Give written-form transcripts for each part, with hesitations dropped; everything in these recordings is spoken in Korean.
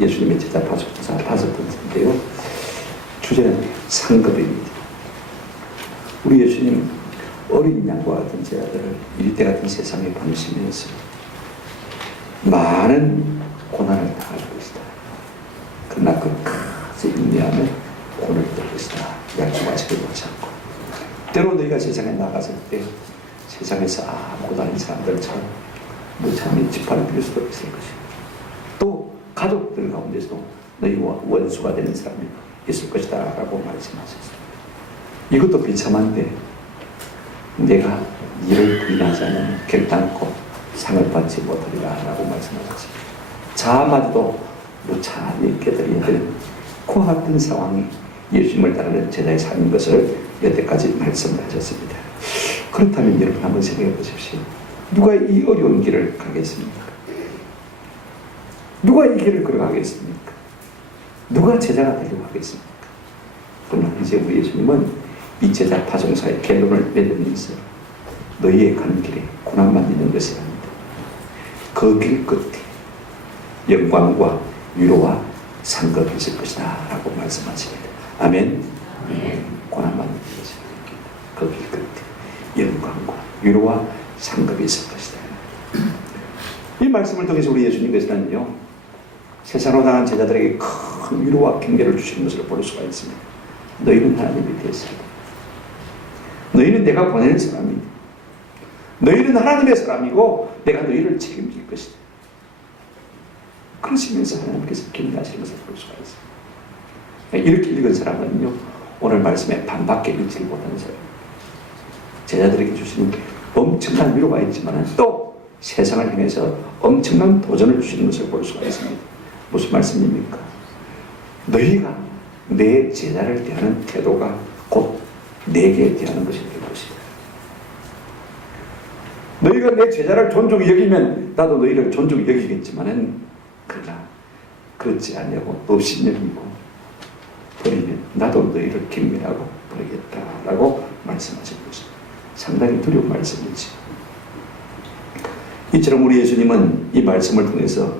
예수님의 제자 다섯 번째인데요. 주제는 상급입니다. 우리 예수님 어린 양과 같은 제자들을 일대 같은 세상에 보내시면서 많은 고난을 당할 것이다. 그러나 끝까지 인내하며 오늘 될 것이다. 약속하시길 못지 않고, 때로 너희가 세상에 나갔을 때 세상에서 아무것도 아닌 사람들처럼 무참히 짓밟힐 수도 있을 것이다. 또 가족들 가운데서도 너희와 원수가 되는 사람이 있을 것이다 라고 말씀하셨습니다. 이것도 비참한데 내가 이를 부인하지 않으면 결단코 상을 받지 못하리라 라고 말씀하셨습니다. 자아마저도 무참히 깨달아야 되는 그와 같은 상황이 예수님을 따르는 제자의 삶인 것을 여태까지 말씀을 하셨습니다. 그렇다면 여러분 한번 생각해 보십시오. 누가 이 어려운 길을 가겠습니까? 누가 이 길을 걸어가겠습니까? 누가 제자가 되려고 하겠습니까? 그러나 이제 우리 예수님은 이 제자 파송사의 결론을 내리면서 너희의 가는 길에 고난만 있는 것이 아니다. 그 길 끝에 영광과 위로와 상급이 있을 것이다 라고 말씀하십니다. 아멘. 고난만 있는 것이 아니다. 그 길 끝에 영광과 위로와 상급이 있을 것이다. 이 말씀을 통해서 우리 예수님께서는요, 세상으로 나간 제자들에게 큰 위로와 격려를 주시는 것을 볼 수가 있습니다. 너희는 하나님의 대사다. 너희는 내가 보내는 사람이다. 너희는 하나님의 사람이고 내가 너희를 책임질 것이다. 그러시면서 하나님께서 격려하시는 것을 볼 수가 있습니다. 이렇게 읽은 사람은요, 오늘 말씀에 반밖에 읽지 못하는 사람, 제자들에게 주시는 엄청난 위로가 있지만 또 세상을 향해서 엄청난 도전을 주시는 것을 볼 수가 있습니다. 무슨 말씀입니까? 너희가 내 제자를 대하는 태도가 곧 내게 대하는 것이 될 것이다. 너희가 내 제자를 존중히 여기면 나도 너희를 존중히 여기겠지만은, 그러나 그렇지 않냐고 없이 여기고 버리면 나도 너희를 경멸하고 버리겠다라고 말씀하신 것입니다. 상당히 두려운 말씀이지. 이처럼 우리 예수님은 이 말씀을 통해서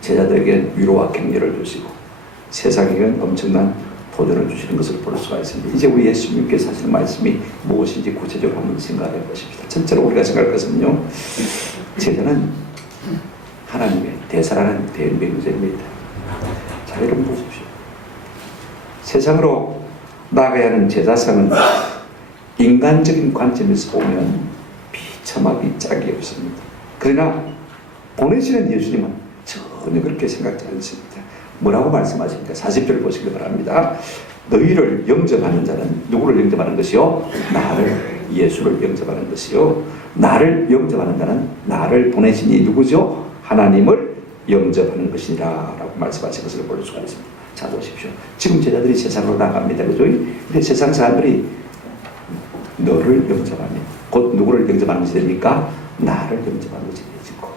제자들에게 위로와 격려를 주시고 세상에겐 엄청난 도전을 주시는 것을 볼 수가 있습니다. 이제 우리 예수님께서 하시는 말씀이 무엇인지 구체적으로 한번 생각해 보십시다. 첫째로 우리가 생각할 것은요, 제자는 하나님의 대사라는 대명제입니다. 자, 여러분 보십시오. 세상으로 나가야 하는 제자상은 인간적인 관점에서 보면 비참하기 짝이 없습니다. 그러나 보내시는 예수님은 전혀 그렇게 생각지 않습니다. 뭐라고 말씀하십니까? 40절 보시기 바랍니다. 너희를 영접하는 자는 누구를 영접하는 것이요? 나를, 예수를 영접하는 것이요. 나를 영접하는 자는 나를 보내신 이 누구죠? 하나님을 영접하는 것이라 라고 말씀하신 것을 볼 수가 있습니다. 자, 보십시오. 지금 제자들이 세상으로 나갑니다. 그죠? 근데 세상 사람들이 너를 영접하면 곧 누구를 영접하는 것이 됩니까? 나를 영접하는 것이 되지고,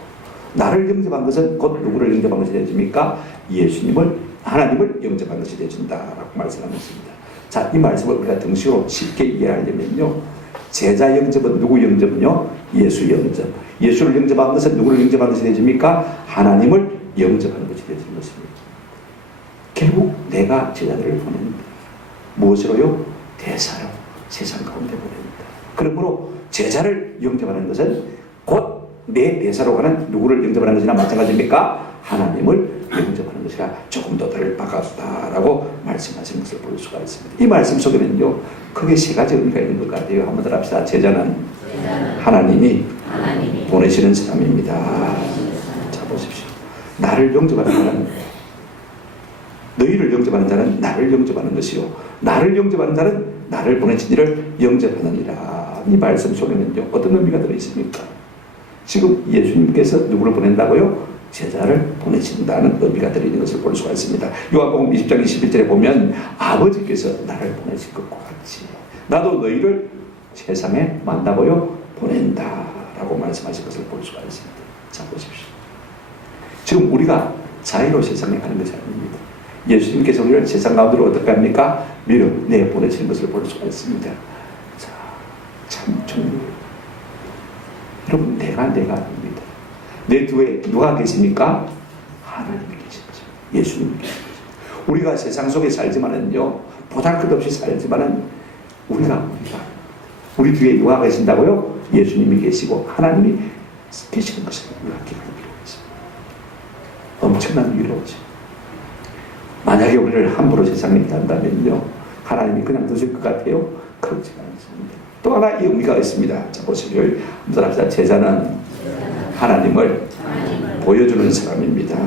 나를 영접한 것은 곧 누구를 영접한 것이 되십니까? 예수님을, 하나님을 영접한 것이 되준다라고 말씀하셨습니다. 자, 이 말씀을 우리가 등식으로 쉽게 이해하려면요, 제자 영접은 누구 영접은요? 예수 영접. 예수를 영접한 것은 누구를 영접한 것이 되십니까? 하나님을 영접하는 것이 되는 것입니다. 결국 내가 제자들을 보냅니다. 무엇으로요? 대사로 세상 가운데 보냅니다. 그러므로 제자를 영접하는 것은 곧 내 대사로 가는 누구를 영접하는 것이나 마찬가지입니까? 하나님을 영접하는 것이라 조금 더 다를 바가 없다라고 말씀하시는 것을 볼 수가 있습니다. 이 말씀 속에는요, 크게 세 가지 의미가 있는 것 같아요. 한번 더 합시다. 제자는 하나님이 보내시는 사람입니다. 자, 보십시오. 나를 영접하는 자는, 너희를 영접하는 자는 나를 영접하는 것이요, 나를 영접하는 자는 나를 보내신 이를 영접하느니라. 이 말씀 속에는요, 어떤 의미가 들어있습니까? 지금 예수님께서 누구를 보낸다고요? 제자를 보내신다는 의미가 들어있는 것을 볼 수가 있습니다. 요한복음 20장 21절에 보면 아버지께서 나를 보내신 것과 같이 나도 너희를 세상에 만나고요 보낸다라고 말씀하신 것을 볼 수가 있습니다. 자, 보십시오. 지금 우리가 자유로 세상에 가는 것이 아닙니다. 예수님께서 우리를 세상 가운데로 어떻게 합니까? 보내시는 것을 볼 수가 있습니다. 자, 참 중요해요. 여러분, 내가 아닙니다. 내 뒤에 누가 계십니까? 하나님이 계시죠. 예수님이 계십니다. 우리가 세상 속에 살지만은요, 보잘것없이 살지만은 우리 뒤에 누가 계신다고요? 예수님이 계시고 하나님이 계시는 것을 우리가 기억할 필요가 있습니다. 엄청난 위로죠. 만약에 우리를 함부로 세상에 한다면요, 하나님이 그냥 두실 것 같아요? 그렇지 않습니다. 또 하나 이 의미가 있습니다. 자, 보시죠. 한번 합시다. 제자는 하나님을 보여주는 사람입니다.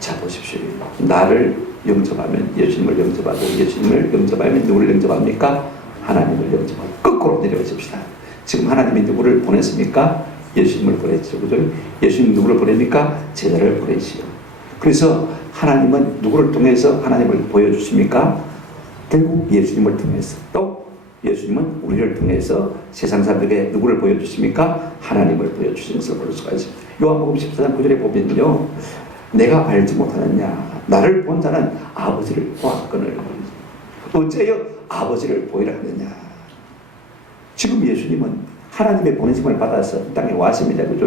자, 보십시오. 나를 영접하면 예수님을 영접하고, 예수님을 영접하면 누구를 영접합니까? 하나님을 영접하고. 거꾸로 내려오십시다. 지금 하나님이 누구를 보냈습니까? 예수님을 보냈죠. 그죠? 예수님 누구를 보냅니까? 제자를 보내시오. 그래서 하나님은 누구를 통해서 하나님을 보여주십니까? 결국 예수님을 통해서, 또 예수님은 우리를 통해서 세상 사람들에게 누구를 보여주십니까? 하나님을 보여주시는 것을 볼 수가 있습니다. 요한복음 14장 9절에 보면요, 내가 알지 못하느냐, 나를 본 자는 아버지를 보았거늘 어째여 아버지를 보이라 하느냐. 지금 예수님은 하나님의 보내심을 받아서 이 땅에 왔습니다. 그죠?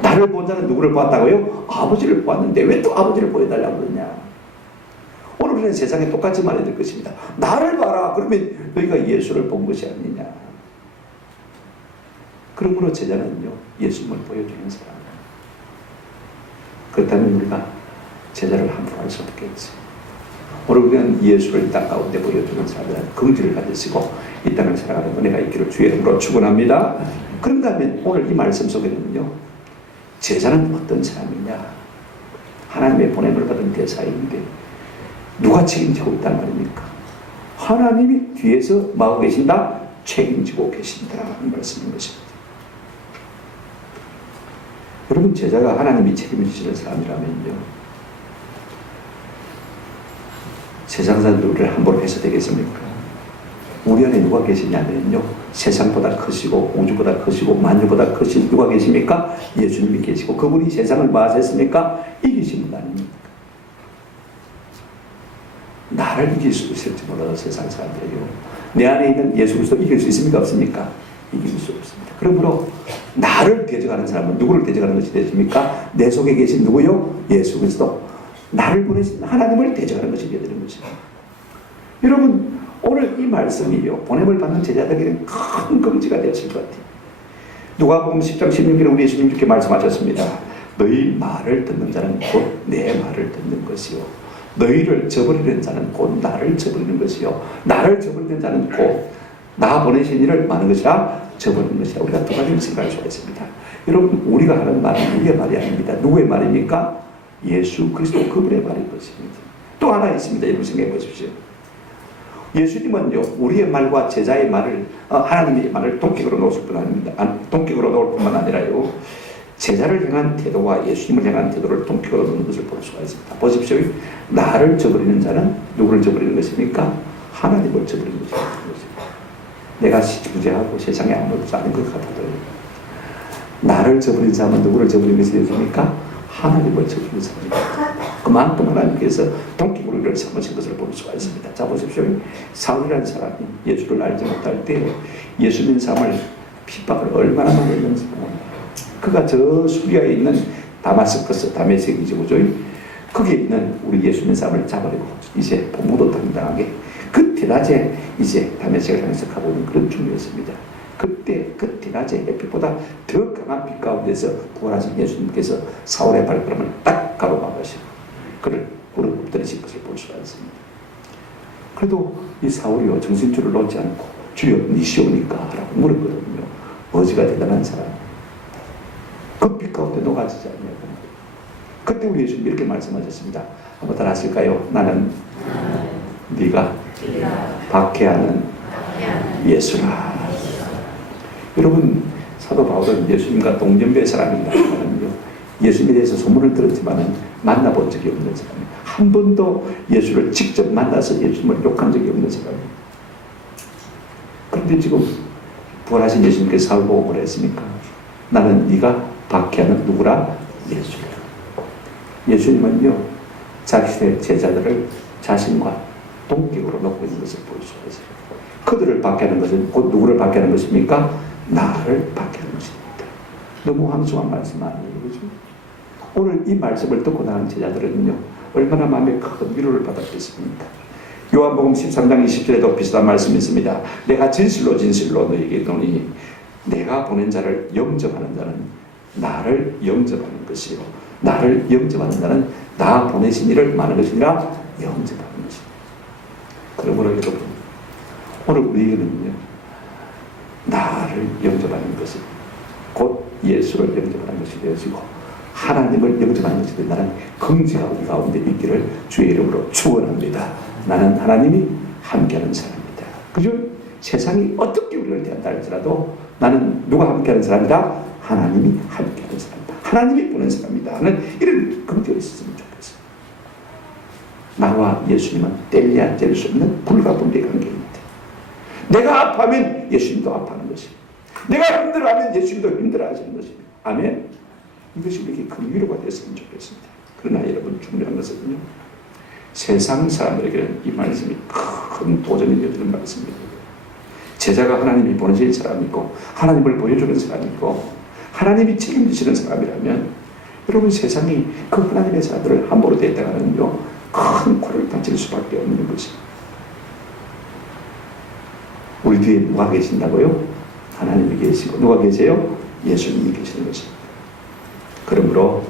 나를 본 자는 누구를 보았다고요? 아버지를 보았는데 왜 또 아버지를 보여달라고 그러냐. 오늘 우리는 세상에 똑같이 말해야 될 것입니다. 나를 봐라. 그러면 너희가 예수를 본 것이 아니냐. 그러므로 제자는요, 예수님을 보여주는 사람. 그렇다면 우리가 제자를 함부로 할 수 없겠지. 오늘 우리는 예수를 이 땅 가운데 보여주는 사람들은 긍지를 가지시고 이 땅을 살아가는 은혜가 있기를 주의 이름으로 축원합니다. 그런가 하면 오늘 이 말씀 속에는요, 제자는 어떤 사람이냐, 하나님의 보냄을 받은 대사인데 누가 책임지고 있단 말입니까? 하나님이 뒤에서 마고 계신다, 책임지고 계신다 하는 말씀인 것입니다. 여러분, 제자가 하나님이 책임지시는 사람이라면요, 세상 사람들 우리를 함부로 해서 되겠습니까? 우리 안에 누가 계시냐면요, 세상보다 크시고 우주보다 크시고 만유보다 크신 누가 계십니까? 예수님이 계시고, 그분이 세상을 마하셨습니까? 이기신 분 아닙니까? 나를 이길 수 있을지 몰라도 세상 사람들이요, 내 안에 있는 예수 그리스도 이길 수 있습니까? 없습니까? 이길 수 없습니다. 그러므로 나를 대적하는 사람은 누구를 대적하는 것이 되십니까? 내 속에 계신 누구요? 예수 그리스도, 나를 보내신 하나님을 대적하는 것이 되는 것입니다. 여러분, 오늘 이 말씀이요, 보냄을 받는 제자들에게는 큰 긍지가 되었을 것 같아요. 누가복음 10장 16절에 우리 예수님 이렇게 말씀하셨습니다. 너희 말을 듣는 자는 곧 내 말을 듣는 것이요, 너희를 저버리는 자는 곧 나를 저버리는 것이요, 나를 저버리는 자는 곧 나 보내신 이를 많은 것이라 저버리는 것이라. 우리가 두 가지를 생각할 수가 있습니다. 여러분, 우리가 하는 말은 우리의 말이 아닙니다. 누구의 말입니까? 예수 그리스도 그분의 말인 것입니다. 또 하나 있습니다. 여러분 생각해 보십시오. 예수님은요, 우리의 말과 제자의 말을, 하나님의 말을 동격으로 놓을 뿐 아닙니다. 동격으로 놓을 뿐만 아니라요, 제자를 향한 태도와 예수님을 향한 태도를 동격으로 놓는 것을 볼 수가 있습니다. 보십시오. 나를 저버리는 자는 누구를 저버리는 것입니까? 하나님을 저버리는 것입니다. 내가 시주부재하고 세상에 아무것도 아닌 것 같아도 나를 저버린 사람은 누구를 저버리는 것이 되십니까? 하나님을 저버리는 사람입니다. 그만큼 하나님께서 동격으로 우리를 삼으신 것을 볼 수가 있습니다. 자, 보십시오. 사울이라는 사람이 예수를 알지 못할 때 예수님 삶을 핍박을 얼마나 많이 했는지 모릅니다. 그가 저 수리아에 있는 다마스커스, 다메섹이죠, 그죠? 거기에 있는 우리 예수님 삶을 잡아내고 이제 본무도 당당하게 그때 낮에 이제 다메섹을 향해서 가보는 그런 중이었습니다. 그때 그때 낮에 햇빛보다 더 강한 빛 가운데서 부활하신 예수님께서 사울의 발걸음을 딱 가로막으시고 그를 무릎 엎드리신 것을 볼 수가 있습니다. 그래도 이 사울이요, 정신줄을 놓지 않고 주여 니시오니까 라고 물었거든요. 어지가 대단한 사람. 그 빛 가운데 녹아지지 않냐고. 그때 우리 예수님 이렇게 말씀하셨습니다. 한번 다 하실까요? 나는 네가 박해하는 예수라. 여러분, 사도 바울은 예수님과 동년배 사람입니다만요, 예수님에 대해서 소문을 들었지만은 만나본 적이 없는 사람이에요. 한 번도 예수를 직접 만나서 예수님을 욕한 적이 없는 사람이에요. 그런데 지금 부활하신 예수님께서 사울 보고 뭐라 했습니까? 나는 네가 박해하는 누구라? 예수라. 예수님은요, 자기의 제자들을 자신과 동격으로 놓고 있는 것을 볼 수가 있어요. 그들을 박해하는 것은 곧 누구를 박해하는 것입니까? 나를 박해하는 것입니다. 너무 황송한 말씀 아니에요, 그죠? 오늘 이 말씀을 듣고 나간 제자들은요, 얼마나 마음에 큰 위로를 받았겠습니까? 요한복음 13장 20절에도 비슷한 말씀이 있습니다. 내가 진실로 진실로 너에게 이르노니 내가 보낸 자를 영접하는 자는 나를 영접하는 것이요, 나를 영접하는 자는 나 보내신 이를 말하는 것이니라. 영접하는 것이다. 그러므로 여러분, 오늘 우리에게는요, 나를 영접하는 것이 곧 예수를 영접하는 것이 되어지고 하나님을 영접하는 것이 된다는 긍지가 우리 가운데 있기를 주의 이름으로 축원합니다. 나는 하나님이 함께하는 사람이다. 그죠? 세상이 어떻게 우리를 대한다 할지라도 나는 누가 함께하는 사람이다? 하나님이 함께하는 사람이다. 하나님이 보낸 사람이다 하는 이런 긍지가 있었으면 좋겠어요. 나와 예수님은 뗄래야 뗄 수 없는 불가분리의 관계입니다. 내가 아파하면 예수님도 아파하는 것입니다. 내가 힘들어하면 예수님도 힘들어하시는 것입니다. 아멘. 이것이 우리에게 큰 위로가 됐으면 좋겠습니다. 그러나 여러분, 중요한 것은요, 세상 사람들에게는 이 말씀이 큰 도전이 되어지는 말씀입니다. 제자가 하나님이 보내신 사람이고 하나님을 보여주는 사람이고 하나님이 책임지시는 사람이라면 여러분, 세상이 그 하나님의 사람들을 함부로 대했다가는요, 큰 고를 다칠 수밖에 없는 것입니다. 우리 뒤에 누가 계신다고요? 하나님이 계시고 누가 계세요? 예수님이 계시는 것입니다. 그러므로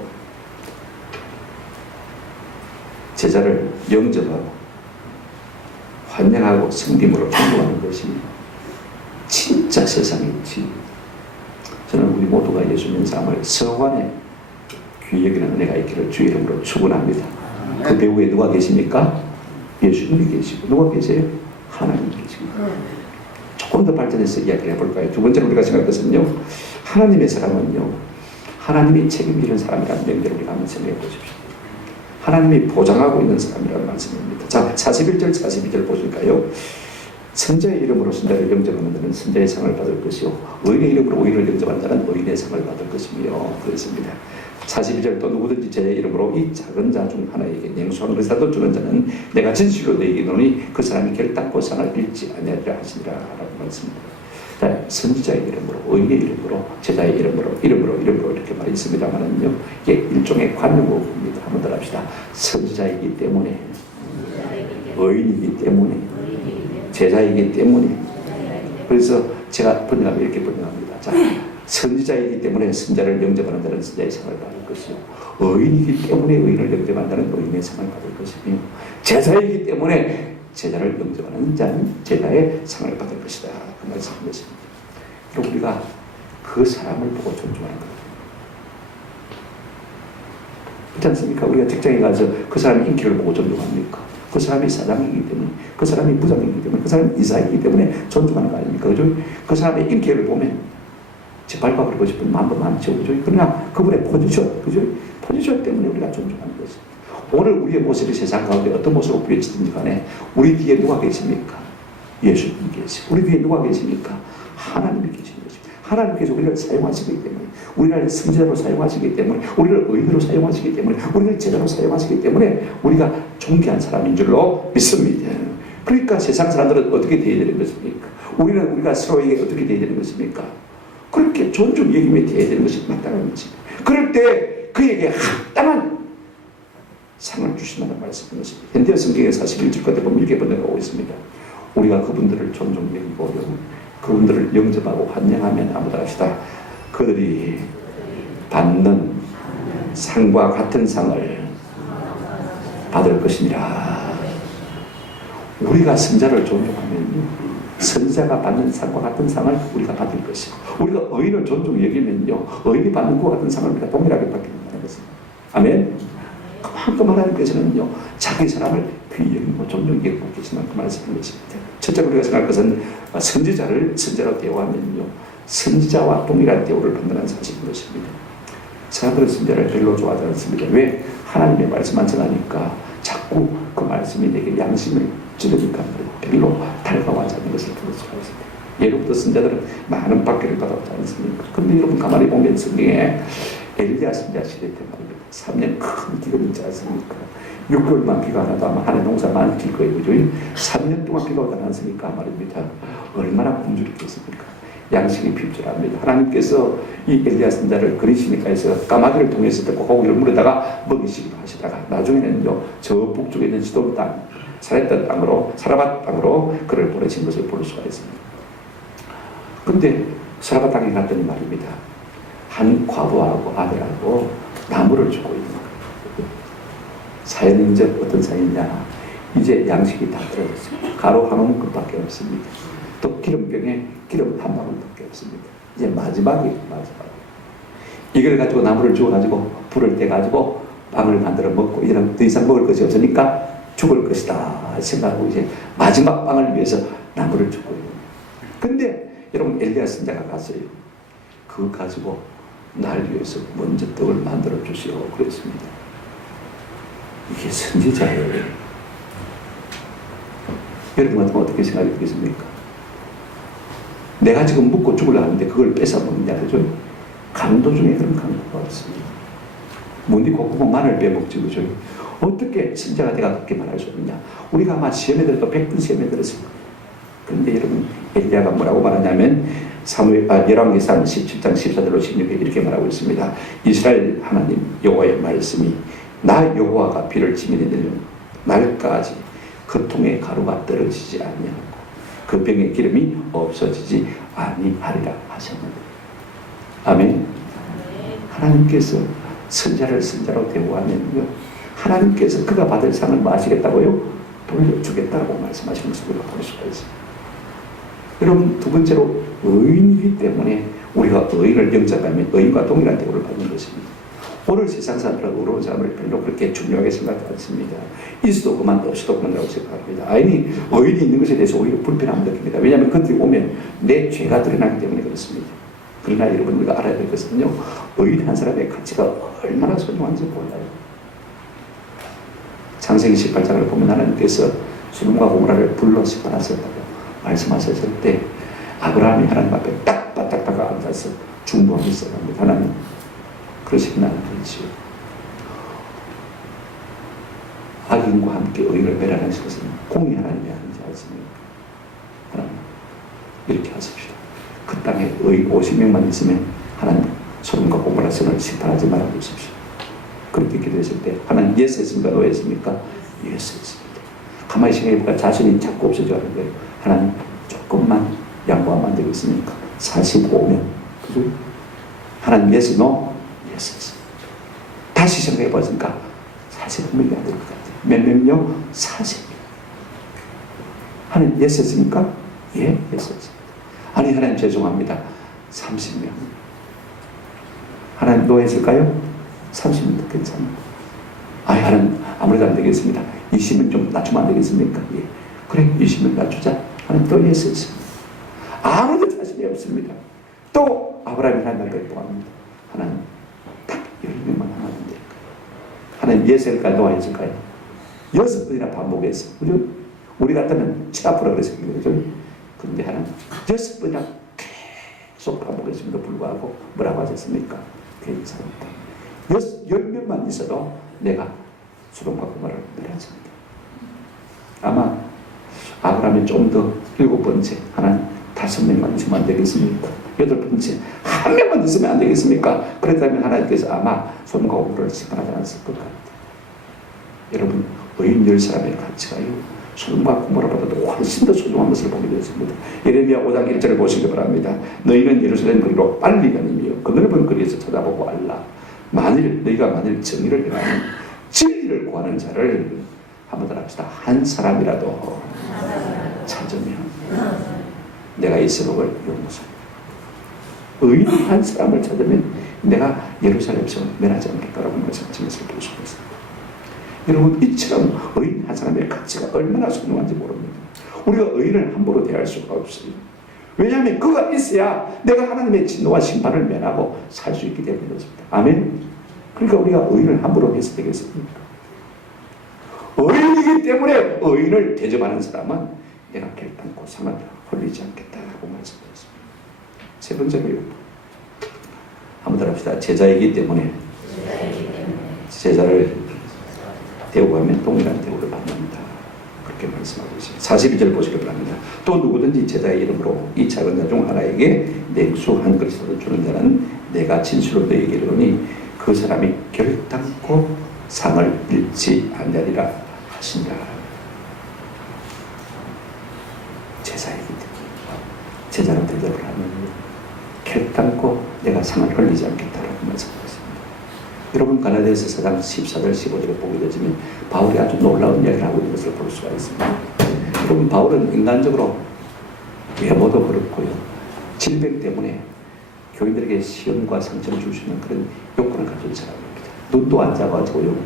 제자를 영접하고 환영하고 섬김으로 존중하는 것이 진짜 세상이지. 저는 우리 모두가 예수님 삶을 서관에 귀히 여기는 은혜가 있기를 주의 이름으로 축원합니다. 그 배후에 누가 계십니까? 예수님이 계시고 누가 계세요? 하나님이 계시고. 조금 더 발전해서 이야기를 해볼까요? 두 번째로 우리가 생각할 것은요, 하나님의 사람은요, 하나님이 책임지는 사람이라는 명제를 우리가 한번 생각해 보십시오. 하나님이 보장하고 있는 사람이라는 말씀입니다. 자, 41절 42절 보실까요? 선자의 이름으로 선자를 영접하는 자는 선자의 상을 받을 것이요, 의인의 이름으로 의인을 영접하는 자는 의인의 상을 받을 것이며 그렇습니다. 42절, 또 누구든지 제 이름으로 이 작은 자 중 하나에게 냉수한 것이라도 주는 자는 내가 진실로 너에게 이르노니 그 사람이 결단코 상을 잃지 아니하리라 하시니라 라고 말씀입니다. 자, 선지자의 이름으로, 의인의 이름으로, 제자의 이름으로 이렇게 말이 있습니다만은요, 이게 일종의 관용어입니다. 한번 더 합시다. 선지자이기 때문에, 의인이기 때문에, 제자이기 때문에. 그래서 제가 번역하면 이렇게 번역합니다. 자, 선지자이기 때문에 선자를 영접하는 자는 선자의 상을 받을 것이요, 의인이기 때문에 의인을 영접하는 자는 의인의 상을 받을 것이며, 제자이기 때문에 제자를 영접하는 자는 제자의 상을 받을 것이다. 그 말씀인 것입니다. 그리고 우리가 그 사람을 보고 존중하는 거예요. 그렇지 않습니까? 우리가 직장에 가서 그 사람의 인기를 보고 존중합니까? 그 사람이 사장이기 때문에, 그 사람이 부장이기 때문에, 그 사람이 이사이기 때문에 존중하는 거 아닙니까? 그죠? 그 사람의 인기를 보면 짓밟아 버리고 싶은 마음도 많죠. 그죠? 그러나 그분의 포지션, 그죠? 포지션 때문에 우리가 존중하는 것입니다. 오늘 우리의 모습이 세상 가운데 어떤 모습으로 보여지든지 간에 우리 뒤에 누가 계십니까? 예수님이 계시고. 우리 뒤에 누가 계십니까? 하나님이 계시는 것입니다. 하나님께서 우리를 사용하시기 때문에, 우리를 선지자로 사용하시기 때문에, 우리를 의인으로 사용하시기 때문에, 우리를 제자로 사용하시기 때문에 우리가 존귀한 사람인 줄로 믿습니다. 그러니까 세상 사람들은 어떻게 되어야 되는 것입니까? 우리가 서로에게 어떻게 되어야 되는 것입니까? 그렇게 존중 여김에 대해야 되는 것이 마땅한 것입니다. 그럴 때 그에게 합당한 상을 주신다는 말씀인 것입니다. 현대 성경의 41절 끝에 보면 이렇게 번역하고 있습니다. 우리가 그분들을 존중 여기고 그분들을 영접하고 환영하면 아무도 합시다. 그들이 받는 상과 같은 상을 받을 것이니라. 우리가 선자를 존중하면요, 선자가 받는 상과 같은 상을 우리가 받을 것이고, 우리가 의인을 존중 여기면요, 의인이 받는 그와 같은 상을 우리가 동일하게 받게 된다는 것입니다. 아멘. 그만큼 하나님께서는요, 자기 사람을 귀히 여기고 존중 여기고 계시는 그 말씀인 것입니다. 첫째로 우리가 생각할 것은 선지자를 선자로 대우하면요, 선지자와 동일한 대우를 받는다는 사실인 것입니다. 사람들은 선지자를 별로 좋아하지 않습니다. 왜? 하나님의 말씀만 전하니까 자꾸 그 말씀이 내게 양심을 찌르니까 별로 달가워하지 않는 것을 들을 수가 있습니다. 예로부터 선자들은 많은 박해를 받았지 않습니까? 그런데 여러분 가만히 보면 성경에 엘리야 선자 시대 때 말입니다. 3년 큰 기근이 있지 않습니까? 6개월만 비가 안 와도 아마 하늘 농사 많이 길 거예요. 그죠? 3년 동안 비가 오지 않았으니까 말입니다. 얼마나 굶주렸겠습니까? 양식이 필요합니다. 하나님께서 이 엘리야 선자를 그리시니까 해서 까마귀를 통해서 듣고 고기를 물에다가 먹이시기도 하시다가 나중에는요 저 북쪽에 있는 시돈 땅 살았던 땅으로 사라밧 땅으로 그를 보내신 것을 볼 수가 있습니다. 그런데 사라밧 땅에 갔더니 말입니다. 한 과부하고 아들하고 나무를 주고 있는 거예요. 사연이 이제 어떤 사연이냐, 이제 양식이 다 떨어졌습니다. 가루 한 움큼밖에 없습니다. 또 기름병에 기름 한 방울밖에 없습니다. 이제 마지막이에요. 이걸 가지고 나무를 주워가지고 불을 떼가지고 빵을 만들어 먹고 이런 더 이상 먹을 것이 없으니까 죽을 것이다 생각하고 이제 마지막 빵을 위해서 나무를 주고 있는 거예요. 근데 여러분 엘리야 선자가 갔어요. 그거 가지고 날 위해서 먼저 떡을 만들어 주시오 그랬습니다. 이게 선지자예요. 여러분 같으면 어떻게 생각이 들겠습니까? 내가 지금 묵고 죽으려고 하는데 그걸 뺏어 먹느냐 그죠? 강도 중에 그런 강도가 없습니다. 뭔디 콧구멍 마늘 빼먹지 그죠? 어떻게 선자가 내가 그렇게 말할 수 없느냐? 우리가 아마 시험에 들어도 100분 시험에 들었을 거예요. 그런데 여러분 엘리야가 뭐라고 말하냐면 열왕기상 17장 14절로 16절 이렇게 말하고 있습니다. 이스라엘 하나님 여호와의 말씀이 나 여호와가 비를 지면에 내리는 날까지 그 통에 가루가 떨어지지 아니하고 그 병에 기름이 없어지지 아니하리라 하셨는데 아멘. 하나님께서 선자를 선자로 대우하면요 하나님께서 그가 받을 상을 마시겠다고요 돌려주겠다고 말씀하시는 것을 우리가 볼 수가 있습니다. 여러분 두 번째로 의인이기 때문에 우리가 의인을 영접하면 의인과 동일한 대우를 받는 것입니다. 오늘 세상 사람들은 의로운 사람을 별로 그렇게 중요하게 생각하지 않습니다. 있어도 그만 없어도 그만이라고 생각합니다. 의인이 있는 것에 대해서 오히려 불편함을 느낍니다. 왜냐하면 그들이 오면 내 죄가 드러나기 때문에 그렇습니다. 그러나 여러분 우리가 알아야 될 것은요 의인 한 사람의 가치가 얼마나 소중한지 몰라요. 창세기 18장을 보면 하나님께서 소돔과 고모라를 불러 심판하셨다고 말씀하셨을 때 아브라함이 하나님 앞에 딱바닥다가 앉아서 중보하고 있어갑니다. 하나님 그러시면 안 되지요. 악인과 함께 의인을 멸하는 것은 공의 하나님이 아니지 않습니까? 하나님 이렇게 하십시오. 그 땅에 의인 50명만 있으면 하나님 소돔과 고모라 성을 심판하지 말아 주십시오. 그렇게 기도했을 때 하나님 예스 했습니까? 노 했습니까? 예스 했습니다. 가만히 생각해보니까 자신이 자꾸 없어져 가는 거예요. 하나님 조금만 양보하면 안 되겠습니까? 45명 그죠? 하나님 예스 노? 예스 했습니다. 다시 생각해보니까 45명이 안 될 것 같아요. 몇 명요? 40명. 하나님 예스 했습니까? 예, 예스 했습니다. 아니 하나님 죄송합니다. 30명. 하나님 노 했을까요? 30명도 괜찮아요. 아니 하나님 아무래도 안 되겠습니다. 20명 좀 낮추면 안 되겠습니까? 예. 그래 20명 낮추자. 하나님 또 예스 했습니다. 아무도 자신이 없습니다. 또 아브라함이 하나님을 기도합니다. 하나님 딱 10명만 하면 될까요? 하나님 예스 했을까요? 노 했을까요? 6번이나 반복했어요. 그죠? 우리 같으면 치아프라 그랬습니다. 그죠? 그런데 하나님 6번이나 계속 반복했음에도 불구하고 뭐라고 하셨습니까? 괜찮습니다. 10명만 있어도 내가 소돔과 고모라를 멸하십니다. 아마 아브라함이 좀 더 7번째 하나님 5명만 있으면 안 되겠습니까? 8번째 1명만 있으면 안 되겠습니까? 그렇다면 하나님께서 아마 소돔과 고모라를 심판하지 않았을 것 같아요. 여러분 의인 10사람의 가치가요 소돔과 고모라보다도 훨씬 더 소중한 것을 보게 되었습니다. 예레미야 5장 1절을 보시기 바랍니다. 너희는 예루살렘 거리로 빨리 다니며 그 넓은 거리에서 쳐다보고 알라. 너희가 만일 정의를 행하는 진리를 구하는 자를 한번 더 합시다. 한 사람이라도 찾으면 내가 이 세력을 용서합니다. 의인 한 사람을 찾으면 내가 예루살렘 성을 멸하지 않겠다라고 말씀하신 것을 볼 수가 있습니다. 여러분 이처럼 의인 한 사람의 가치가 얼마나 소중한지 모릅니다. 우리가 의인을 함부로 대할 수가 없어요. 왜냐하면 그가 있어야 내가 하나님의 진노와 심판을 면하고 살 수 있기 때문에 그렇습니다. 아멘. 그러니까 우리가 의인을 함부로 해서 되겠습니까? 의인이기 때문에 의인을 대접하는 사람은 내가 결단코 상을 홀리지 않겠다라고 말씀드렸습니다. 세 번째로요. 한번 더 합시다. 제자이기 때문에 제자를 대우하면 동일한 대우를 받는다. 그렇게 말씀하고 있습니다. 42절 보시기 바랍니다. 또 누구든지 제자의 이름으로 이 작은 자 중 하나에게 냉수 한 그릇이라도 주는 자는 내가 진실로 너희에게 이르노니 그 사람이 결단코 상을 잃지 아니하리라 하신다. 제자이기 때문에 제자로 대접을 하면 결단코 내가 상을 흘리지 않겠다라고 말씀하고 있습니다. 여러분 갈라디아서 4장 14절 15절을 보게 되지만 바울이 아주 놀라운 이야기를 하고 있는 것을 볼 수가 있습니다. 여러분 바울은 인간적으로 외모도 그렇고요, 질병 때문에 교인들에게 시험과 상처를 줄 수 있는 그런 요건을 가진 사람입니다. 눈도 안 작아지고요,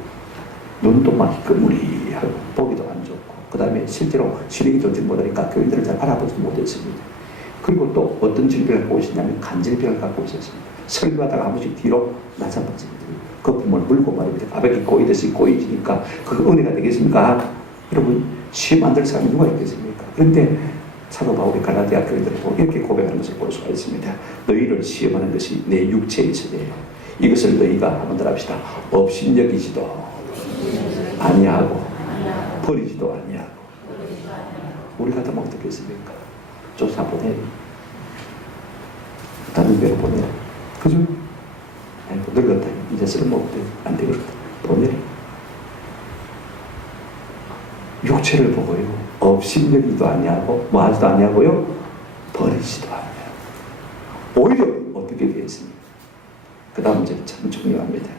눈도 막 희끄무리하고 보기도 안 좋고, 그 다음에 실제로 시력이 좋지 못하니까 교인들을 잘 알아보지 못했습니다. 그리고 또 어떤 질병을 갖고 오셨냐면 간질병을 갖고 오셨습니다. 설교하다가 한 번씩 뒤로 낮아버립니다. 거품을 물고 말입니다. 가볍게 꼬이듯이 꼬이지니까 그 은혜가 되겠습니까? 여러분 시험 안 될 사람이 누가 있겠습니까? 그런데 사도 바울이 갈라디아 교인들을 보고 이렇게 고백하는 것을 볼 수가 있습니다. 너희를 시험하는 것이 내 육체에 있으되 이것을 너희가 한번 더 합시다. 업신여기지도 아니하고 버리지도 아니하고. 우리 같으면 어떻겠습니까? 쫓아보내, 다른 데로 보내. 그죠? 아이고 늙었다, 이제 쓸모없대, 안 되겠다, 보내. 육체를 보고요, 업신여기도 아니하고 뭐 하지도 아니하고요, 버리지도 아니하고. 오히려 어떻게 되었습니까? 그 다음 이제 참 중요합니다.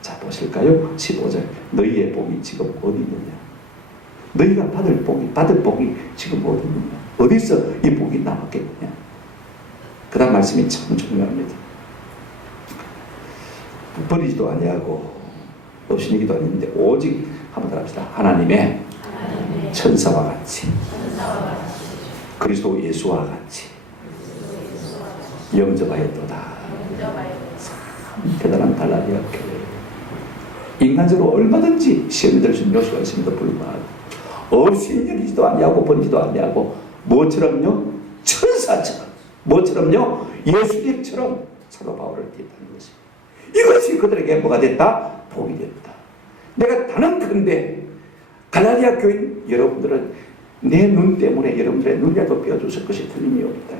자 보실까요? 15절. 너희의 복이 지금 어디 있느냐? 너희가 받을 복이 지금 어디 있느냐? 어디서 이 복이 나왔겠느냐? 그 다음 말씀이 참 중요합니다. 버리지도 아니하고 없으니기도 아닌데 오직 한번 더 합시다. 하나님의 천사와 같이 그리스도 예수와 같이 영접하였도다. 참 대단한 갈라디아 교회. 인간적으로 얼마든지 시험이 될 수 있는 요소가 있음에도 불구하고 없이 여기지도 아니하고 번지도 아니하고 뭐처럼요? 천사처럼, 뭐처럼요? 예수님처럼 사도 바울을 대했다는 것입니다. 이것이 그들에게 뭐가 됐다? 복이 됐다. 내가 단언컨대 갈라디아 교인 여러분들은 내 눈 때문에 여러분들의 눈이라도 빼어줬을 것이 틀림이 없다.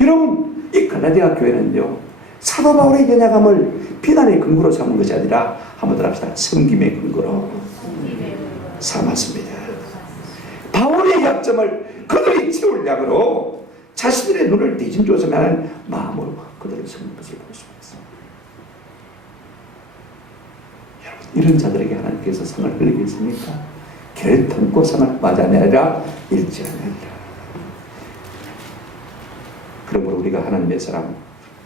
여러분 이 갈라디아 교회는요, 사도 바울의 연약함을 비난의 근거로 삼은 것이 아니라 한번 더 합시다. 섬김의 근거로 삼았습니다. 바울의 약점을 그들이 채울 약으로 자신들의 눈을 대신주었으면 하는 마음으로 그들을 섬긴 것을 볼 수가 있습니다. 여러분 이런 자들에게 하나님께서 상을 흘리겠습니까? 결탄코 상을 맞아내라 일지하느니라. 그러므로 우리가 하나님의 사람,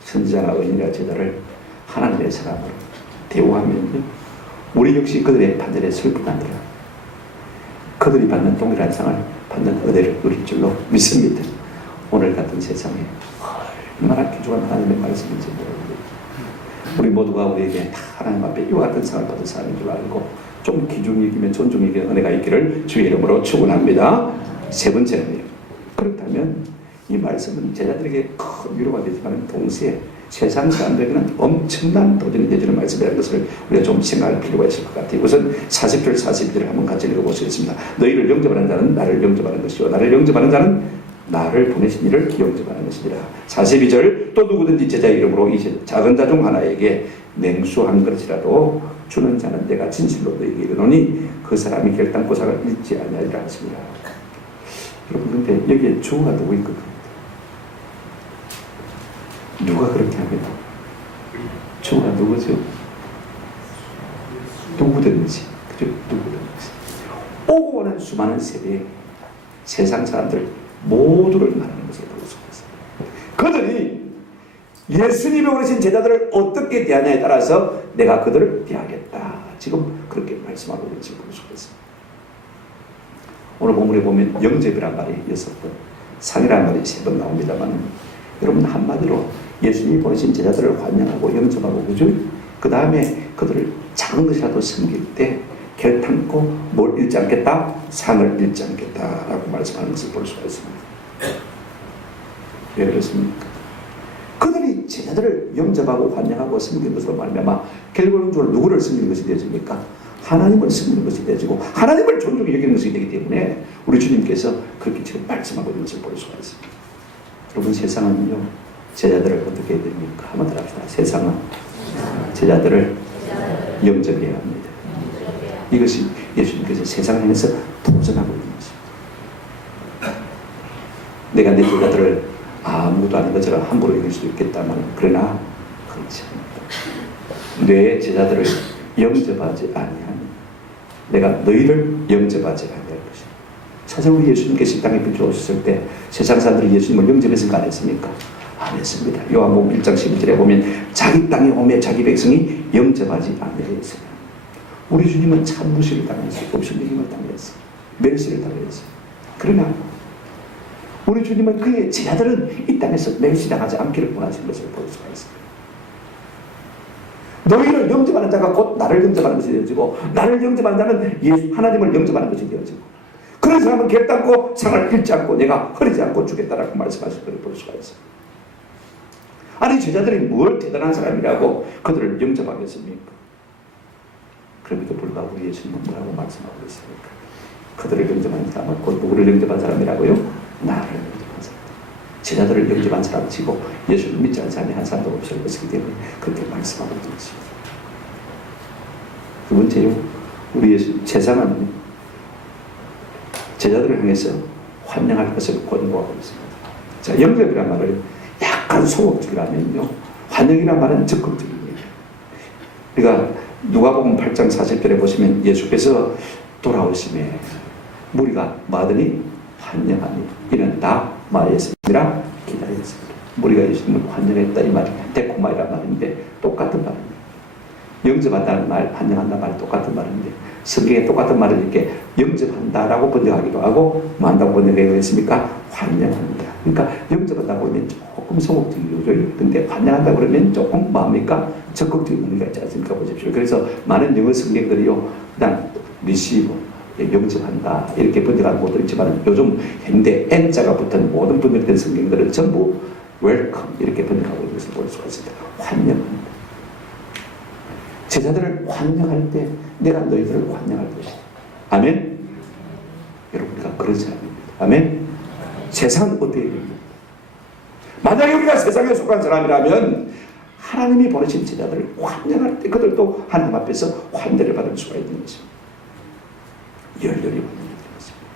선지자나 의인이나 제자를 하나님의 사람으로 대우하면요, 우리 역시 그들의 판단에 슬프다니라. 그들이 받는 동일한 상을 받는 은혜를 누릴 줄로 믿습니다. 오늘 같은 세상에 얼마나 귀중한 하나님의 말씀인지 모릅니다. 우리 모두가 우리에게 다 하나님 앞에 이와 같은 상을 받은 사람인 줄 알고 좀 귀중히 여기면 존중이 여기는 은혜가 있기를 주의 이름으로 축원합니다. 세 번째는요, 그렇다면 이 말씀은 제자들에게 큰 위로가 되지만 동시에 세상 사람들에게는 엄청난 도전이 되는 말씀이라는 것을 우리가 좀 생각할 필요가 있을 것 같아요. 우선 40절 42절을 한번 같이 읽어보시겠습니다. 너희를 영접하는 자는 나를 영접하는 것이요 나를 영접하는 자는 나를 보내신 이를 영접하는 것이니라. 42절. 또 누구든지 제자의 이름으로 이 작은 자 중 하나에게 냉수 한 그릇이라도 주는 자는 내가 진실로 너희에게 이르노니 그 사람이 결단코 상을 잃지 아니하리라 하시니라. 여러분 근데 여기에 주가 누구 있거든요? 누가 그렇게 합니다. 주가 누구죠? 누구든지, 그죠? 누구든지. 오고 오는 수많은 세대에 세상 사람들 모두를 말하는 것을 볼 수가 있습니다. 그들이 예수님이 보내신 제자들을 어떻게 대하냐에 따라서 내가 그들을 대하겠다. 지금 그렇게 말씀하고 있는 것을 볼 수가 있습니다. 오늘 본문에 보면 영접이란 말이 6번, 상이라는 말이 3번 나옵니다만, 여러분 한마디로 예수님이 보내신 제자들을 환영하고 영접하고, 그죠? 그 다음에 그들을 작은 것이라도 섬길 때 결탄코 뭘 잃지 않겠다? 상을 잃지 않겠다라고 말씀하는 것을 볼 수가 있습니다. 왜 그렇습니까? 그들이 제자들을 영접하고 환영하고 섬기는 것으로 말미암아 결국은 누구를 섬기는 것이 되어집니까? 하나님을 섬기는 것이 되어지고 하나님을 존중히 여기는 것이 되기 때문에 우리 주님께서 그렇게 지금 말씀하고 있는 것을 볼 수가 있습니다. 여러분, 세상은요 제자들을 어떻게 해야 됩니까? 한번 더 합시다. 세상은 제자들을 영접해야 합니다. 이것이 예수님께서 세상을 향해서 도전하고 있는 것입니다. 내가 내 제자들을 아무도 아닌 것처럼 함부로 여길 수도 있겠다만 그러나 그렇지 않다. 내 제자들을 영접하지 아니하니 내가 너희를 영접하지 아니할 것이다. 사실 우리 예수님께서 이 땅에 비추어오셨을 때 세상 사람들이 예수님을 영접했을까 안 했습니까? 안 했습니다. 요한복음 1장 11절에 보면 자기 땅에 오매 자기 백성이 영접하지 아니하였으나 우리 주님은 참 무시를 당했어요. 없음을 당했어요. 멸시를 당했어요. 그러나 우리 주님은 그의 제자들은 이 땅에서 멸시당하지 않기를 원하시는 것을 볼 수가 있습니다. 너희를 영접하는 자가 곧 나를 영접하는 것이 되어지고 나를 영접하는 자는 예수 하나님을 영접하는 것이 되어지고 그런 사람은 결단코 상을 잃지 않고 내가 흐리지 않고 주겠다라고 말씀하신 것을 볼 수가 있습니다. 아니 제자들이 뭘 대단한 사람이라고 그들을 영접하겠습니까? 그럼에도 불구하고 우리 예수님은 뭐라고 말씀하고 있습니까? 그들을 영접한 사람은 곧 누구를 영접한 사람이라고요? 나를 영접한 사람. 제자들을 영접한 사람 치고 예수를 믿지 않는 사람이 한 사람도 없을 것이기 때문에 그렇게 말씀하고 있는 것입니다. 두 번째요, 우리 예수 세상은 제자들을 향해서 환영할 것을 권고하고 있습니다. 자, 영접이란 말을 약간 소극적이라면요, 환영이란 말은 적극적입니다. 그러니까 누가복음 8장 40절에 보시면 예수께서 돌아오심에 무리가 마더니 환영하니 이는 다 마였습니다. 기다렸습니다. 무리가 예수님을 환영했다 이 말이 데코마이란 말인데 똑같은 말입니다. 영접한다는 말, 환영한다는 말이 똑같은 말인데 성경에 똑같은 말을 이렇게 영접한다라고 번역하기도 하고 만다고 번역하기도 했습니까? 환영합니다. 그러니까 영접한다고 그러면 조금 소극적이죠. 근데 환영한다고 그러면 조금 뭡니까? 적극적인 의미가 있지 않습니까? 보십시오. 그래서 많은 영어 성경들이요 그냥 리시브, 영접한다 이렇게 번역하는 것도 있지만 요즘 현대 N자가 붙은 모든 번역된 성경들은 전부 웰컴 이렇게 번역하고 있는 것을 볼 수가 있습니다. 환영합니다. 제자들을 환영할 때 내가 너희들을 환영할 것이다. 아멘? 여러분 우리가 그런 사람입니다. 아멘? 세상은 어떻게 됩니까? 만약에 우리가 세상에 속한 사람이라면 하나님이 보내신 제자들을 환영할 때 그들도 하나님 앞에서 환대를 받을 수가 있는 것입니다. 열렬히 환영이 되는 것입니다.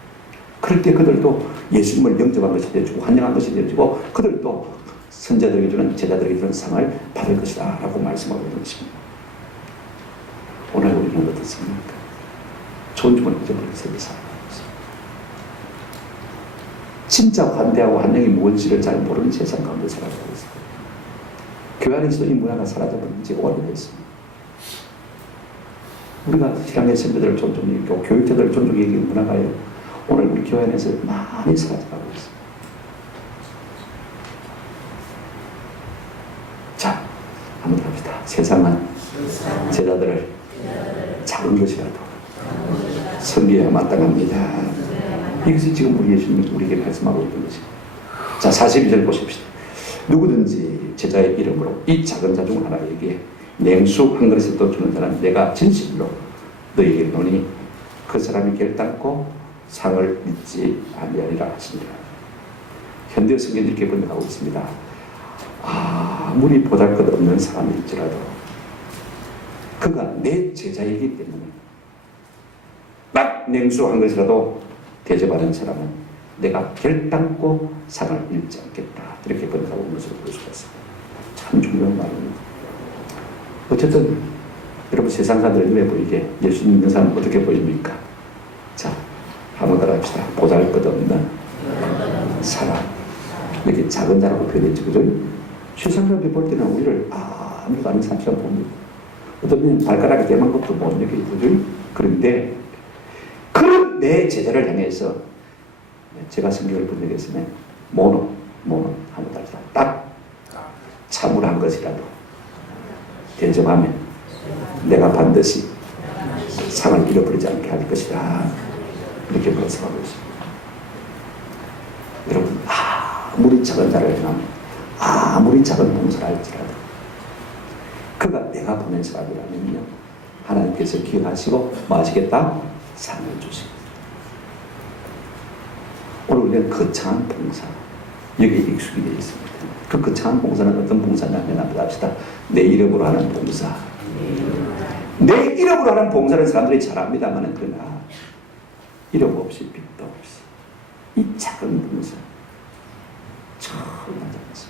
그럴 때 그들도 예수님을 영접한 것이 되어지고 환영한 것이 되어지고 그들도 선자들에게 주는 제자들에게 주는 상을 받을 것이다 라고 말씀하고 있는 것입니다. 오늘 우리는 어떻습니까? 존중을 잊어버린 세상에 살아가고 있습니다. 진짜 환대하고 환영이 무엇인지를 잘 모르는 세상 가운데 살아가고 있습니다. 교회 안에서도 이 문화가 사라져버린 지 오래됐습니다. 우리가 신앙의 선배들을 존중히 여기고 교육자들을 존중히 여기는 문화가요 오늘 우리 교회 안에서 많이 사라져가고 있습니다. 자, 한번 합시다. 세상은 제자들을 작은 것이라도 섬겨야 마땅합니다. 이것이 지금 우리 예수님이 우리에게 말씀하고 있는 것입니다. 자, 42절 보십시오. 누구든지 제자의 이름으로 이 작은 자 중 하나에게 냉수 한 그릇을 또 주는 사람 내가 진실로 너희에게 이르노니 그 사람이 결단코 상을 잊지 아니하리라 하시니라. 현대 성경 이렇게 번역하고 있습니다. 아무리 보잘것없는 사람일지라도 그가 내 제자이기 때문에 딱 냉수 한 것이라도 대접하는 사람은 내가 결단코 상을 잃지 않겠다. 이렇게 번역하고 있는 것을 볼 수가 있습니다. 참 중요한 말입니다. 어쨌든 여러분 세상 사람들 눈에 보이게 예수님 믿는 사람은 어떻게 보입니까? 자, 한번 따라 합시다. 보잘것없는 사람. 이렇게 작은 자라고 표현했죠. 그죠? 세상 사람들이 볼 때는 우리를 아무도 아닌 사람처럼 봅니다. 어떤 분은 발가락이 대만 것도 못 느끼죠. 그런데 그런 내 제자를 향해서 제가 성경을 번역했으면 모노 한번 합시다. 딱 참으로 것이라도 대접하면 내가 반드시 상을 잃어버리지 않게 할 것이다. 이렇게 말씀하고 있습니다. 여러분 아무리 작은 자를 향하면 아무리 작은 봉사를 할지라도 그가 내가 보낸 사람이라면요 하나님께서 기억하시고 뭐 하시겠다? 상을 주시겠다. 오늘 우리는 거창한 봉사, 여기에 익숙이 되어 있습니다. 그 거창한 봉사는 어떤 봉사냐면 한번 합시다. 내 이름으로 하는 봉사. 내 이름으로 하는 봉사를 사람들이 잘합니다만 그러나 이름 없이 빚도 없이 이 작은 봉사 처음 하지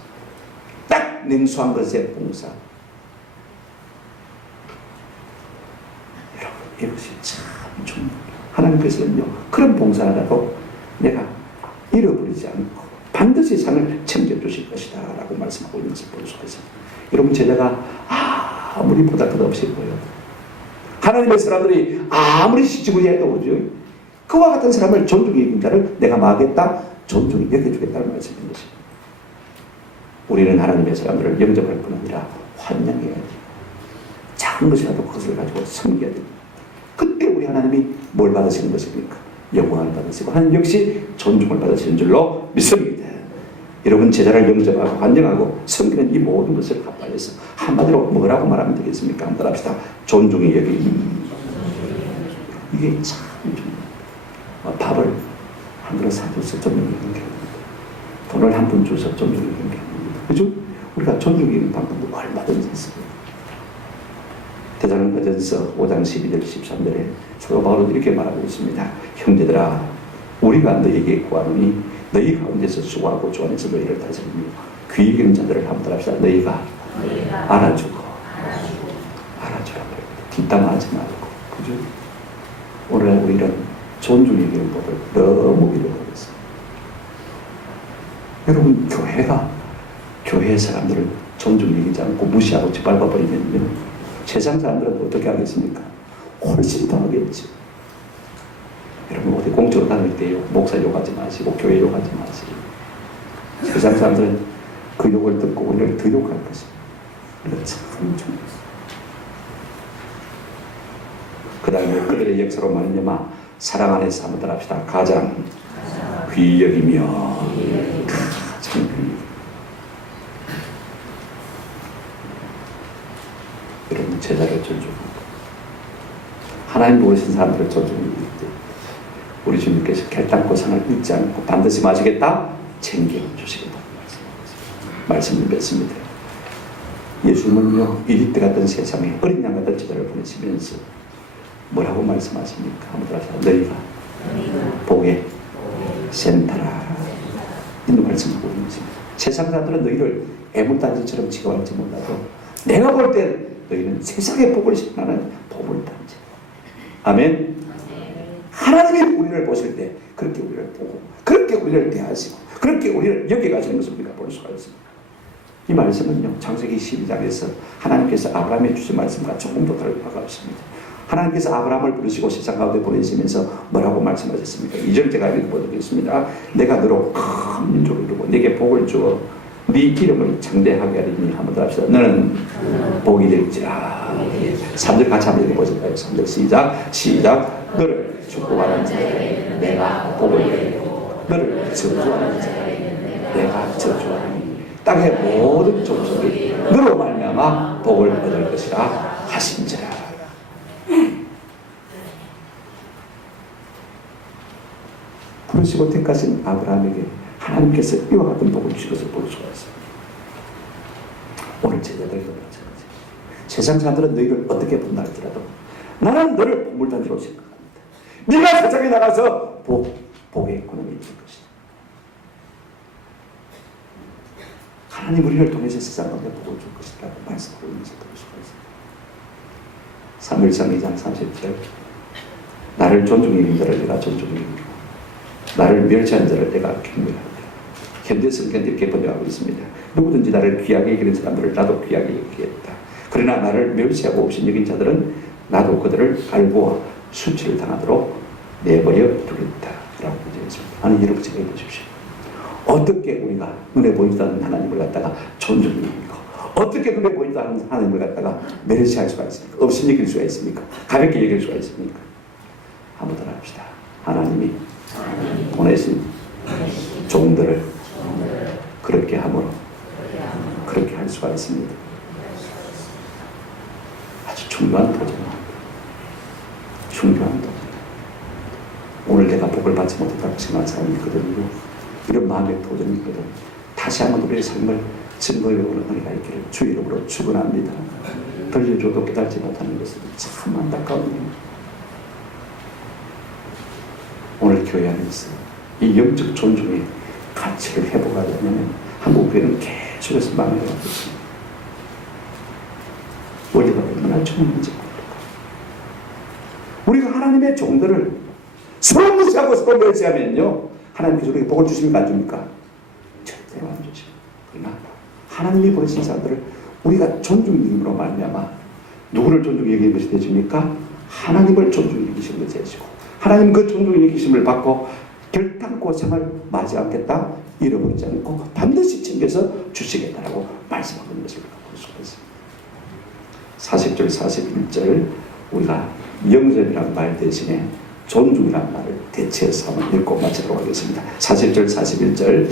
딱 냉수한 것의 봉사. 여러분 이것이 참 중요해요. 하나님께서는요 그런 봉사라도 내가 잃어버리지 않고 반드시 상을 챙겨주실 것이다 라고 말씀하고 있는 것을 볼 수가 있습니다. 여러분 제자가 아무리 보잘것없이 보여도 하나님의 사람들이 아무리 시집을 해도 오죠. 그와 같은 사람을 존중히 여긴 자를 내가 막겠다 존중히 여겨주겠다는 말씀인 것입니다. 우리는 하나님의 사람들을 영접할 뿐 아니라 환영해야 돼요. 작은 것이라도 그것을 가지고 섬겨야 됩니다. 그때 우리 하나님이 뭘 받으시는 것입니까? 영광을 받으시고 하나님 역시 존중을 받으시는 줄로 믿습니다. 여러분 제자를 영접하고 환영하고 섬기는 이 모든 것을 합하여서 한마디로 뭐라고 말하면 되겠습니까? 한번 합시다. 존중이 여기니. 이게 참 중요합니다. 밥을 한 그릇 사줘서 존중이 있는 게 아닙니다. 돈을 한 푼 줘서 존중이 있는 게 아닙니다. 그죠? 우리가 존중이 있는 방법도 얼마든지 있습니다. 데살로니가전서 5장 12절 13절에 사도 바울은 이렇게 말하고 있습니다. 형제들아 우리가 너희에게 구하노니 너희 가운데서 수고하고 주 안에서 너희를 다스리며 귀히 여기는 자들을 한번 합시다. 너희가 알아주고 알아주라고 뒷담화하지 말고 그죠? 오늘 우리는 존중이 여기는 법을 너무 잃어버렸어요. 여러분 교회 사람들을 존중 여기지 않고 무시하고 짓밟아버리면요 세상 사람들은 어떻게 하겠습니까? 훨씬 더 하겠죠. 여러분 어디 공적으로 다닐 때요 목사 욕하지 마시고 교회 욕하지 마시고 세상 사람들은 그 욕을 듣고 우리를 더 욕할 것입니다. 이거 참 중요해요. 그 다음에 그들의 역사로 말하자면 사랑 안에서 한번 합시다. 가장 귀히 여기며 가장 귀히 여러분 제자를 존중합니다. 하나님 부르신 사람들을 존중합니다. 우리 주님께서 결단코 상을 잊지 않고 반드시 마시겠다 챙겨주시겠다 말씀을 맺습니다. 예수님은요 이리 때 같은 세상에 어린 양 같은 제자를 보내시면서 뭐라고 말씀하십니까? 한번 다시 너희가 복의 센터라 이런 말씀하고 있는 것입니다. 세상 사람들은 너희를 애물단지처럼 취급할지 몰라도 내가 볼 때 너희는 세상의 복을 실현하는 보물단지. 아멘. 하나님이 우리를 보실 때 그렇게 우리를 보고 그렇게 우리를 대하시고 그렇게 우리를 여겨가시는 것을 우리가 볼 수가 있습니다. 이 말씀은요 창세기 12장에서 하나님께서 아브라함에 주신 말씀과 조금 더 다를 바가 없습니다. 하나님께서 아브라함을 부르시고 세상 가운데 보내시면서 뭐라고 말씀하셨습니까? 2절 제가 읽어보겠습니다. 내가 너로 큰 민족을 이루고 내게 복을 주어 네 이름을 창대하게 하리니 한번 더 합시다. 너는 복이 될지라. 3절 같이 한번 읽어보실까요? 3절 시작. 너를 축복하는 자에게 내가 복을 내리고 너를 저주하는 자에게 내가 저주하리니 땅의 모든 족속이 너로 말미암아 복을 얻을 것이라 하신지라. 부르시고 택하신 아브라함에게 하나님께서 이와 같은 복을 주신 것을 볼 수가 있습니다. 오늘 제자들도 마찬가지입니다. 세상 사람들은 너희를 어떻게 본다 할지라도 나는 너를 보물단지로 생각합니다. 네가 세상에 나가서 복의 권한이 될 것이다. 하나님 우리를 통해서 세상 가운데 복을 줄 것이라고 말씀하고 있는 것을 볼 수가 있습니다. 3일상 2장 30절 나를 존중히 여긴 자를 내가 존중히 여기고 나를 멸시하는 자를 내가 경멸하리라. 현대 성경은 이렇게 번역하고 있습니다. 누구든지 나를 귀하게 여기는 사람들을 나도 귀하게 여기겠다. 그러나 나를 멸시하고 없이 여긴 자들은 나도 그들을 알고 수치를 당하도록 내버려 두겠다 라고 되어 있습니다. 아니 여러분 생각해 보십시오. 어떻게 우리가 눈에 보이지 않는 하나님을 갖다가 존중합니까? 어떻게 눈에 보이지 않는 하나님을 갖다가 멸시할 수가 있습니까? 없이 여길 수가 있습니까? 가볍게 여길 수가 있습니까? 한번 더 합시다. 하나님이 보내신 종들을 그렇게 함으로 그렇게 할 수가 있습니다. 아주 중요한 도전입니다. 중요한 도전. 오늘 내가 복을 받지 못했다고 생각하는 사람이 있거든요. 이런 마음의 도전이 있거든. 다시 한번 우리의 삶을 증거해 오는 은혜가 있기를 주 이름으로 축원합니다. 들려줘도 깨닫지 못하는 것은 참 안타까운 일입니다. 오늘 교회 안에서 이 영적 존중의 가치를 회복하려면 한국 교회는 계속해서 망해가고 있습니다. 우리가 얼마나 좋은지 모르고 우리가 하나님의 종들을 서로 무시하고 서로 멸시하면요 하나님께서 우리에게 복을 주십니까 안 줍니까? 절대로 안 주십니다. 그러나 하나님이 보내신 사람들을 우리가 존중 여김으로 말미암아 누구를 존중 여기는 것이 되십니까? 하나님을 존중 여기시는 것이 되시고 하나님 그 존중 여기심을 받고 결단코 생을 맞이 않겠다 잃어버리지 않고 반드시 챙겨서 주시겠다라고 말씀하고 있는 것을 볼 수가 있습니다. 40절 41절 우리가 영접이라는 말 대신에 존중이라는 말을 대체해서 한번 읽고 마치도록 하겠습니다. 40절 41절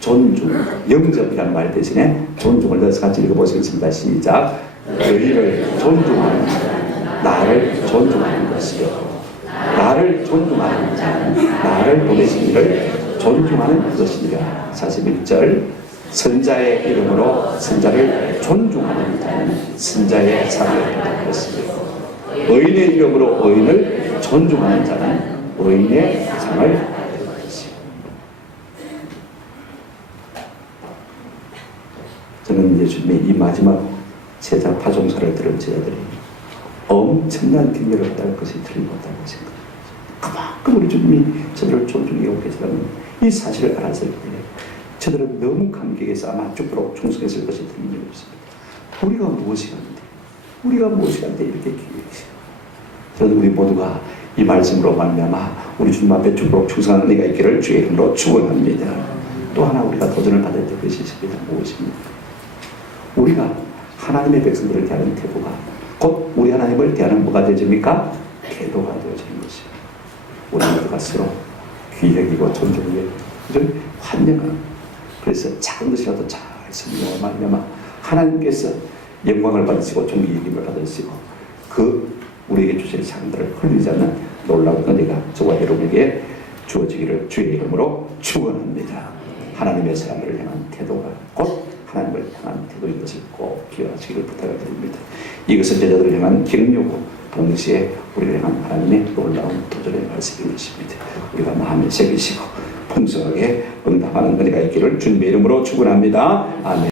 존중, 영접이라는 말 대신에 존중을 넣어서 같이 읽어보시겠습니다. 시작. 너희를 존중하는 자는 나를 존중하는 것이요 나를 존중하는 자는 나를 보내신 이를 존중하는 것이니라. 41절 선자의 이름으로 선자를 존중하는 자는 선자의 상을 받을 것이요 의인의 이름으로 의인을 존중하는 자는 의인의 상을 받을 것이요. 저는 예수님의 이 마지막 제자 파종사를 들은 제자들이 엄청난 경례를 받을 것이 틀림없다고 생각합니다. 그만큼 우리 주님이 저들을 존중하고 계시다는 이 사실을 알았을 때 저들은 너무 감격해서 아마 죽도록 충성했을 것이 틀림없습니다. 우리가 무엇이 한데 우리가 무엇이 한데 이렇게 기회하시오. 저는 우리 모두가 이 말씀으로 말미암아 우리 주님 앞에 죽도록 충성하는 은혜가 있기를 주의 이름으로 축원합니다. 또 하나 우리가 도전을 받을 때 그것이 있습니다. 무엇입니까? 우리가 하나님의 백성들을 대하는 태도가 곧 우리 하나님을 대하는 뭐가 되어집니까? 태도가 되어지는 것이요. 우리 모두가 서로 귀여기고 존중하고 환영하는 그래서 작은 것이라도 잘 섬기고 말미암아 하나님께서 영광을 받으시고 존귀임을 받으시고 그 우리에게 주실 상들을 흘리지 않는 놀라운 은혜가 저와 여러분에게 주어지기를 주의 이름으로 축원합니다. 하나님의 사람들을 향한 태도가 곧 하나님을 향한 태도인 것을 꼭 기억하시기를 부탁을 드립니다. 이것은 제자들을 향한 격려고 동시에 우리를 향한 하나님의 놀라운 도전의 말씀인 것입니다. 우리가 마음에 새기시고 풍성하게 응답하는 은혜가 있기를 주님의 이름으로 축원합니다. 아멘.